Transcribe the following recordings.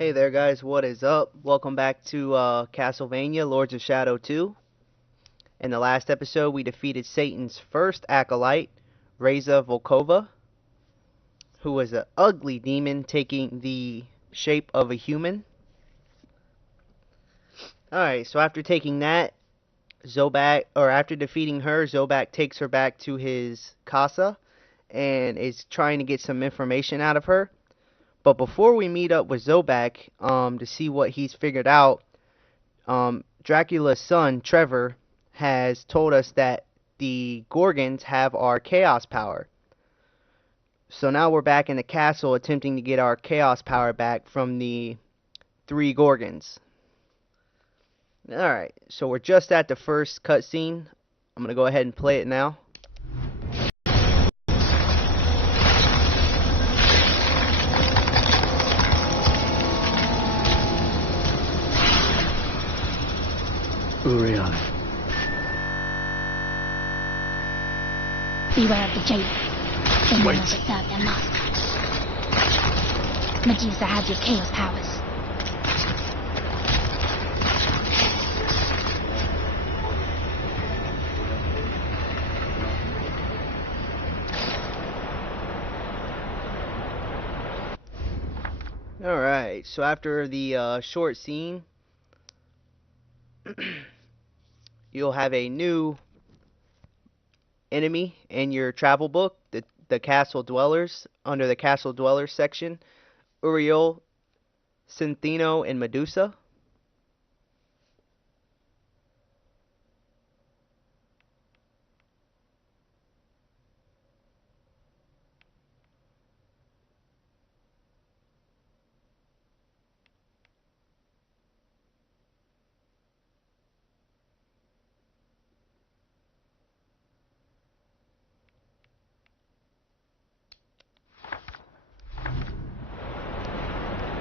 Hey there guys, what is up? Welcome back to Castlevania, Lords of Shadow 2. In the last episode, we defeated Satan's first acolyte, Reza Volkova, who was an ugly demon taking the shape of a human. Alright, so after taking that, after defeating her, Zobak takes her back to his casa and is trying to get some information out of her. But before we meet up with Zobak to see what he's figured out, Dracula's son, Trevor, has told us that the Gorgans have our chaos power. So now we're back in the castle attempting to get our chaos power back from the 3 Gorgans. Alright, so we're just at the first cutscene. I'm going to go ahead and play it now. Uriel. Beware of the jailer. They will not serve their master. Medusa has your chaos powers. Alright, so after the short scene, you'll have a new enemy in your travel book, the Castle Dwellers, under the Castle Dwellers section, Uriel, Centino, and Medusa.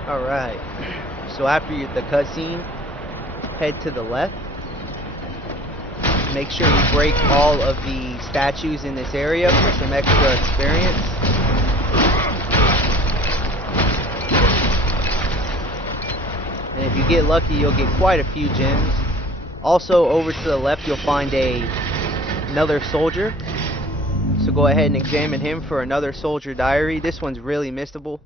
Alright, so after the cutscene, head to the left. Make sure you break all of the statues in this area for some extra experience. And if you get lucky, you'll get quite a few gems. Also, over to the left, you'll find another soldier. So go ahead and examine him for another soldier diary. This one's really missable.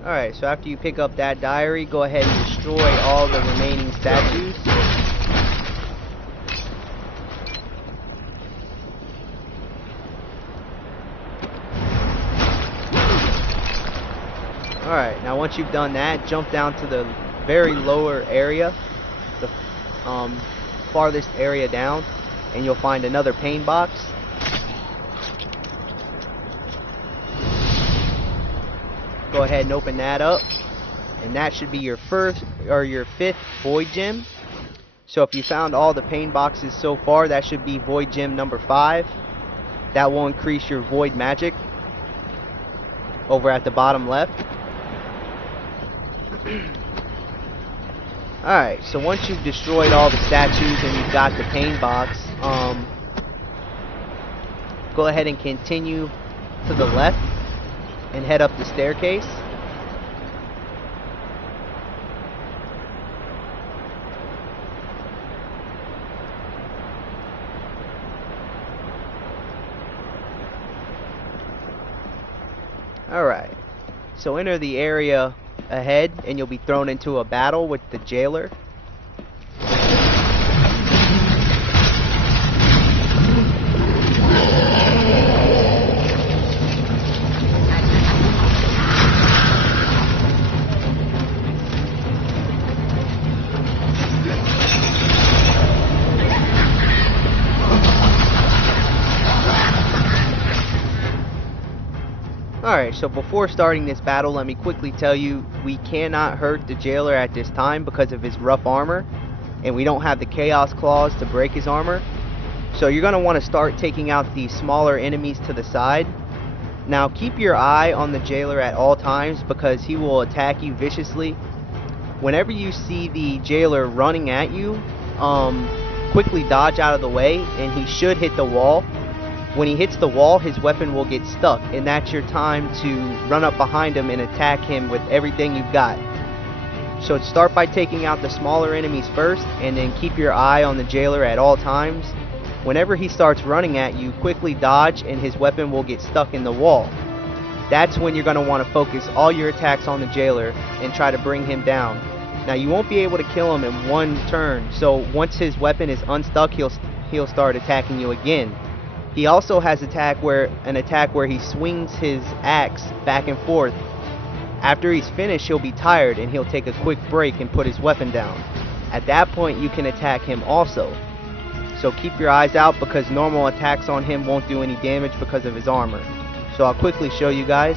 Alright, so after you pick up that diary, go ahead and destroy all the remaining statues. Alright, now once you've done that, jump down to the very lower area, the farthest area down, and you'll find another pain box. Go ahead and open that up, and that should be your first or your 5th void gem. So if you found all the pain boxes so far, that should be void gem number 5. That will increase your void magic over at the bottom left. Alright, so once you've destroyed all the statues and you've got the pain box, go ahead and continue to the left and head up the staircase. Alright, so enter the area ahead and you'll be thrown into a battle with the jailer. Alright, so before starting this battle, let me quickly tell you, we cannot hurt the jailer at this time because of his rough armor, and we don't have the Chaos Claws to break his armor. So you're going to want to start taking out the smaller enemies to the side. Now keep your eye on the jailer at all times because he will attack you viciously. Whenever you see the jailer running at you, quickly dodge out of the way, and he should hit the wall. When he hits the wall, his weapon will get stuck, and that's your time to run up behind him and attack him with everything you've got. So start by taking out the smaller enemies first, and then keep your eye on the jailer at all times. Whenever he starts running at you, quickly dodge, and his weapon will get stuck in the wall. That's when you're going to want to focus all your attacks on the jailer and try to bring him down. Now you won't be able to kill him in one turn, so once his weapon is unstuck, he'll start attacking you again. He also has an attack where he swings his axe back and forth. After he's finished, he'll be tired and he'll take a quick break and put his weapon down. At that point, you can attack him also. So keep your eyes out because normal attacks on him won't do any damage because of his armor. So I'll quickly show you guys.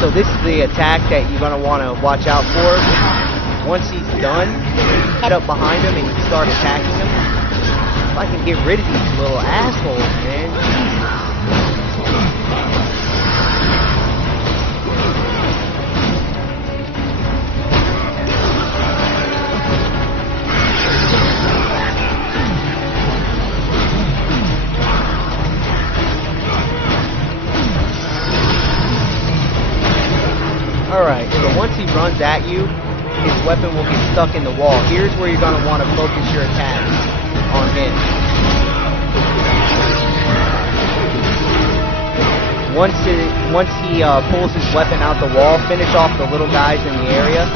So this is the attack that you're going to want to watch out for. Once he's done, head up behind him and you start attacking him. If I can get rid of these little assholes, man. Alright, so once he runs at you, his weapon will get stuck in the wall. Here's where you're going to want to focus your attacks on him. Once he pulls his weapon out the wall, finish off the little guys in the area.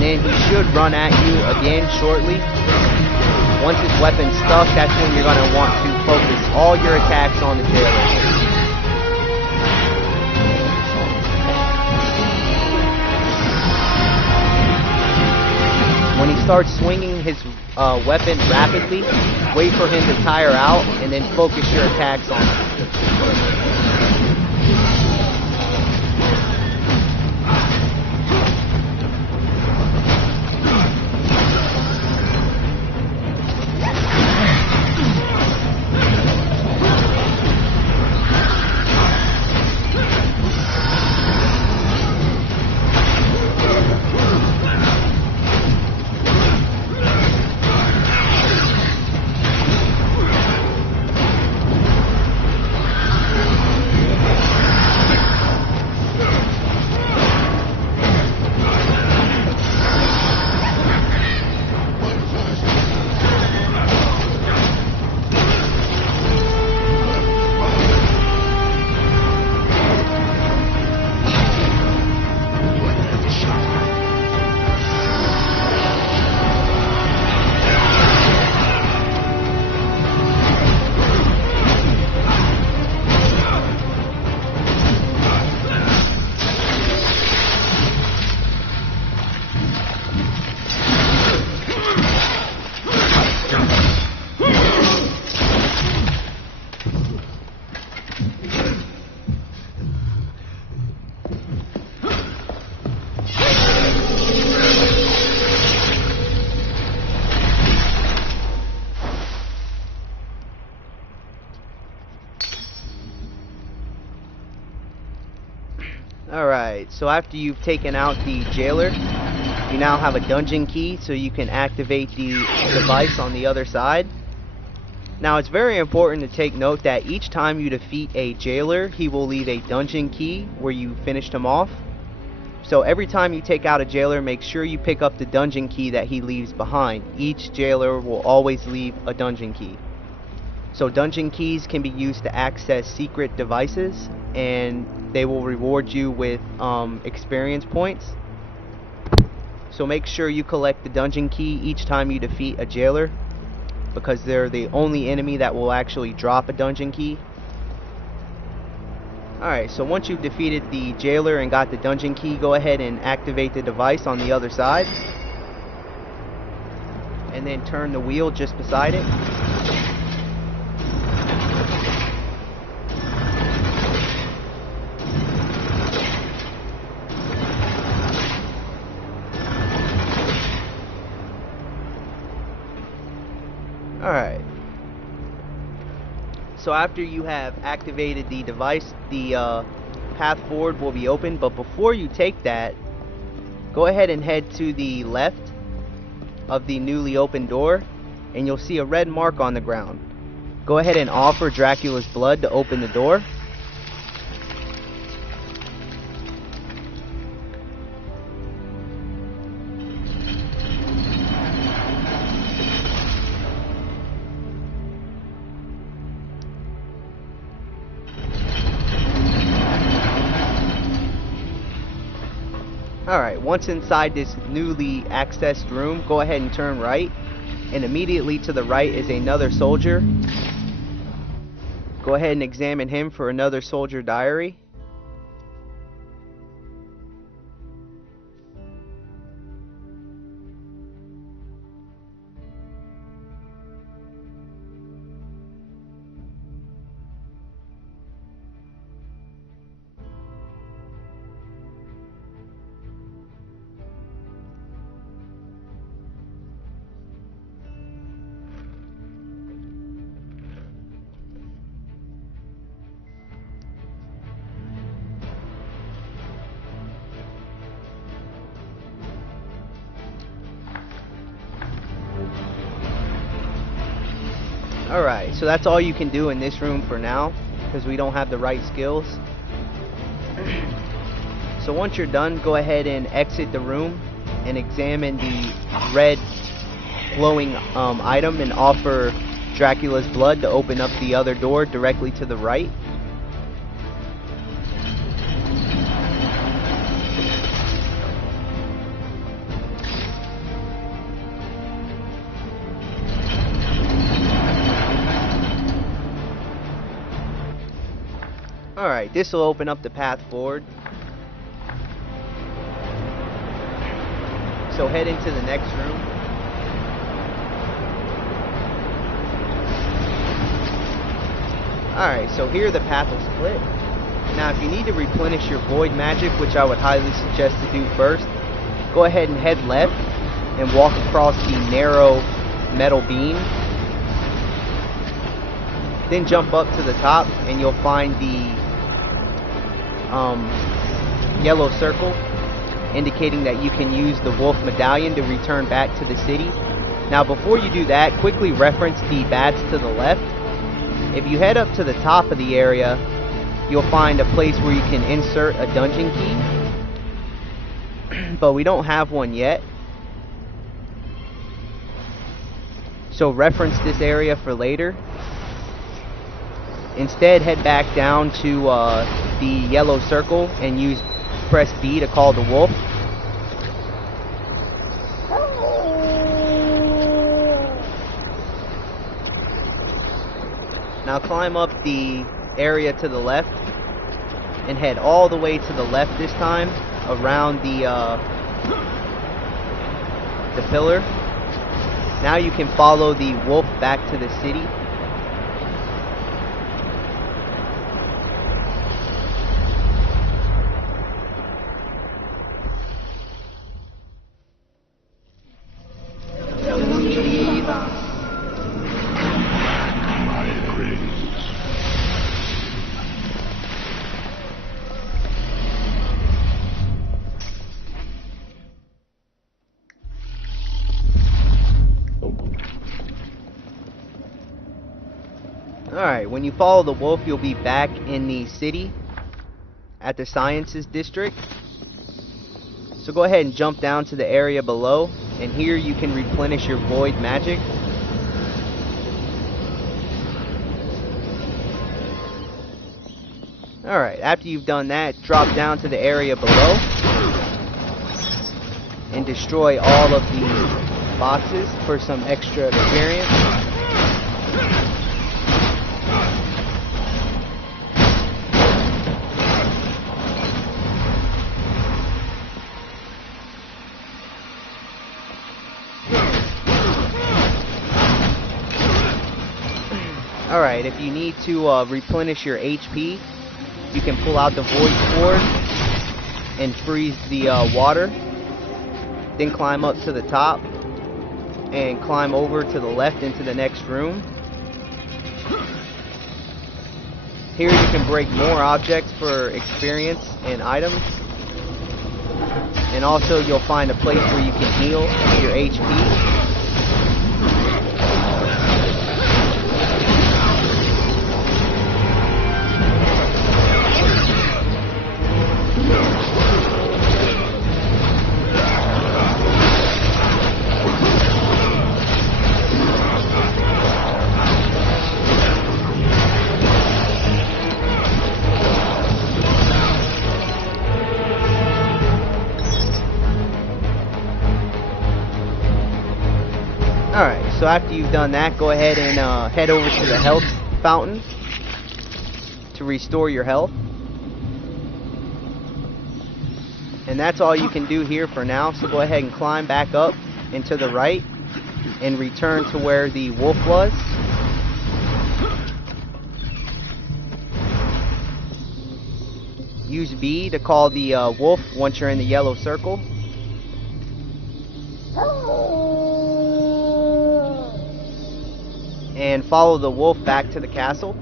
And he should run at you again shortly. Once his weapon's stuck, that's when you're going to want to focus all your attacks on the jailer. When he starts swinging his weapon rapidly, wait for him to tire out and then focus your attacks on him. Alright, so after you've taken out the jailer, you now have a dungeon key so you can activate the device on the other side. Now it's very important to take note that each time you defeat a jailer, he will leave a dungeon key where you finished him off. So every time you take out a jailer, make sure you pick up the dungeon key that he leaves behind. Each jailer will always leave a dungeon key. So dungeon keys can be used to access secret devices, and they will reward you with experience points. So make sure you collect the dungeon key each time you defeat a jailer, because they're the only enemy that will actually drop a dungeon key. Alright, so once you've defeated the jailer and got the dungeon key, go ahead and activate the device on the other side. And then turn the wheel just beside it. Alright. So after you have activated the device, the path forward will be open. But before you take that, go ahead and head to the left of the newly opened door, and you'll see a red mark on the ground. Go ahead and offer Dracula's blood to open the door. Alright, once inside this newly accessed room, go ahead and turn right, and immediately to the right is another soldier. Go ahead and examine him for another soldier diary. Alright, so that's all you can do in this room for now, because we don't have the right skills. So once you're done, go ahead and exit the room and examine the red glowing item and offer Dracula's blood to open up the other door directly to the right. Alright, this will open up the path forward. So head into the next room. Alright, so here the path will split. Now if you need to replenish your void magic, which I would highly suggest to do first, go ahead and head left and walk across the narrow metal beam. Then jump up to the top and you'll find the yellow circle, indicating that you can use the wolf medallion to return back to the city. Now before you do that, quickly reference the bats to the left. If you head up to the top of the area, you'll find a place where you can insert a dungeon key, but we don't have one yet. So reference this area for later. Instead, head back down to the yellow circle and press B to call the wolf. Now climb up the area to the left and head all the way to the left this time, around the pillar. Now you can follow the wolf back to the city. Alright, when you follow the wolf, you'll be back in the city at the Sciences District. So go ahead and jump down to the area below, and here you can replenish your void magic. Alright, after you've done that, drop down to the area below and destroy all of the boxes for some extra experience. Alright, if you need to replenish your HP, you can pull out the Void Sword and freeze the water. Then climb up to the top and climb over to the left into the next room. Here you can break more objects for experience and items. And also you'll find a place where you can heal your HP. Alright, so after you've done that, go ahead and head over to the health fountain to restore your health. And that's all you can do here for now, so go ahead and climb back up and to the right and return to where the wolf was. Use B to call the wolf once you're in the yellow circle. And follow the wolf back to the castle.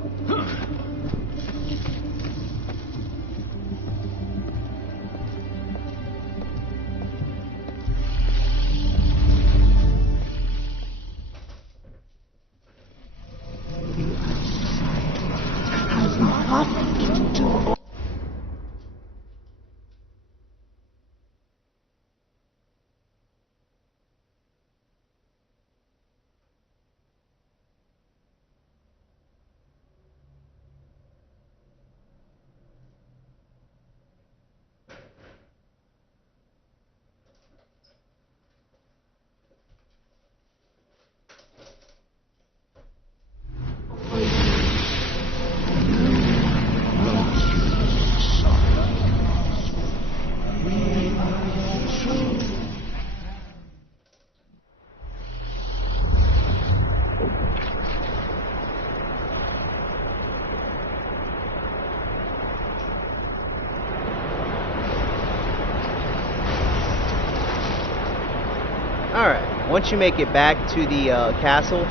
Alright, once you make it back to the castle,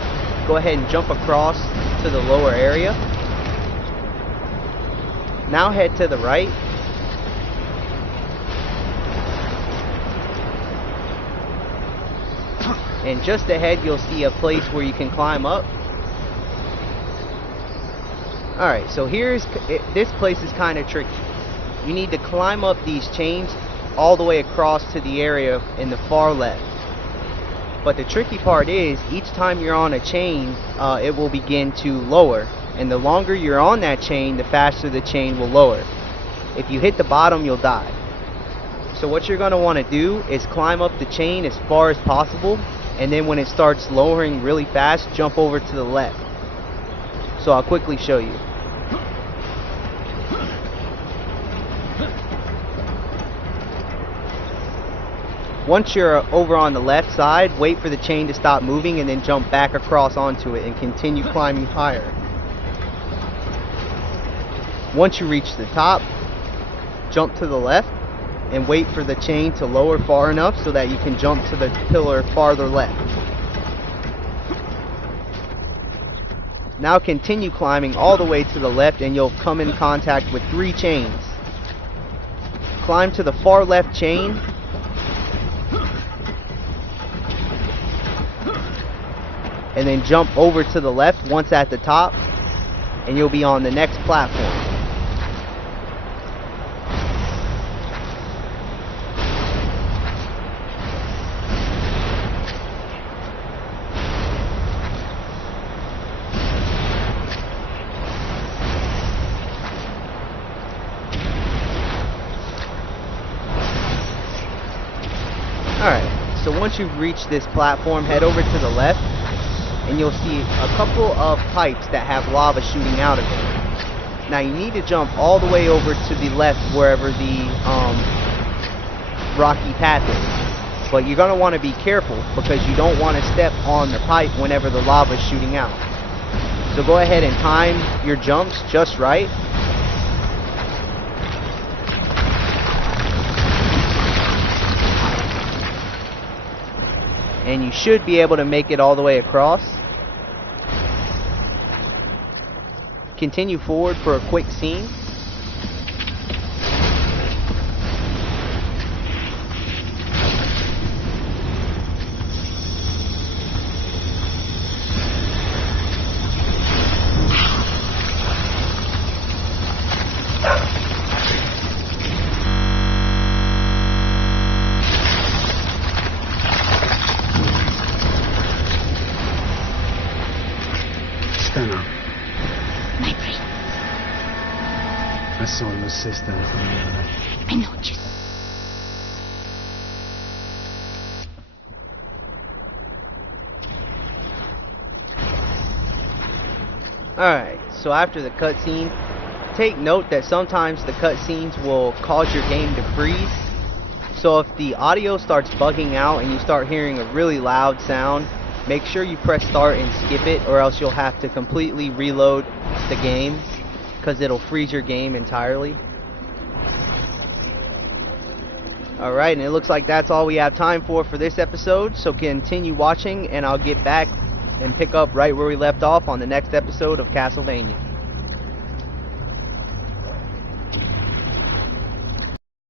go ahead and jump across to the lower area. Now head to the right. And just ahead you'll see a place where you can climb up. Alright, so this place is kind of tricky. You need to climb up these chains all the way across to the area in the far left. But the tricky part is, each time you're on a chain, it will begin to lower. And the longer you're on that chain, the faster the chain will lower. If you hit the bottom, you'll die. So what you're going to want to do is climb up the chain as far as possible. And then when it starts lowering really fast, jump over to the left. So I'll quickly show you. Once you're over on the left side, wait for the chain to stop moving and then jump back across onto it and continue climbing higher. Once you reach the top, jump to the left and wait for the chain to lower far enough so that you can jump to the pillar farther left. Now continue climbing all the way to the left and you'll come in contact with 3 chains. Climb to the far left chain. And then jump over to the left once at the top, and you'll be on the next platform. so once you've reached this platform, head over to the left, and you'll see a couple of pipes that have lava shooting out of it. Now you need to jump all the way over to the left wherever the rocky path is. But you're going to want to be careful because you don't want to step on the pipe whenever the lava is shooting out. So go ahead and time your jumps just right. And you should be able to make it all the way across. Continue forward for a quick scene. Stand up. My brain. I saw your sister from the other. I know just. Alright, so after the cutscene, take note that sometimes the cutscenes will cause your game to freeze. So if the audio starts bugging out and you start hearing a really loud sound, make sure you press start and skip it, or else you'll have to completely reload the game because it'll freeze your game entirely. Alright, and it looks like that's all we have time for this episode, so continue watching and I'll get back and pick up right where we left off on the next episode of Castlevania.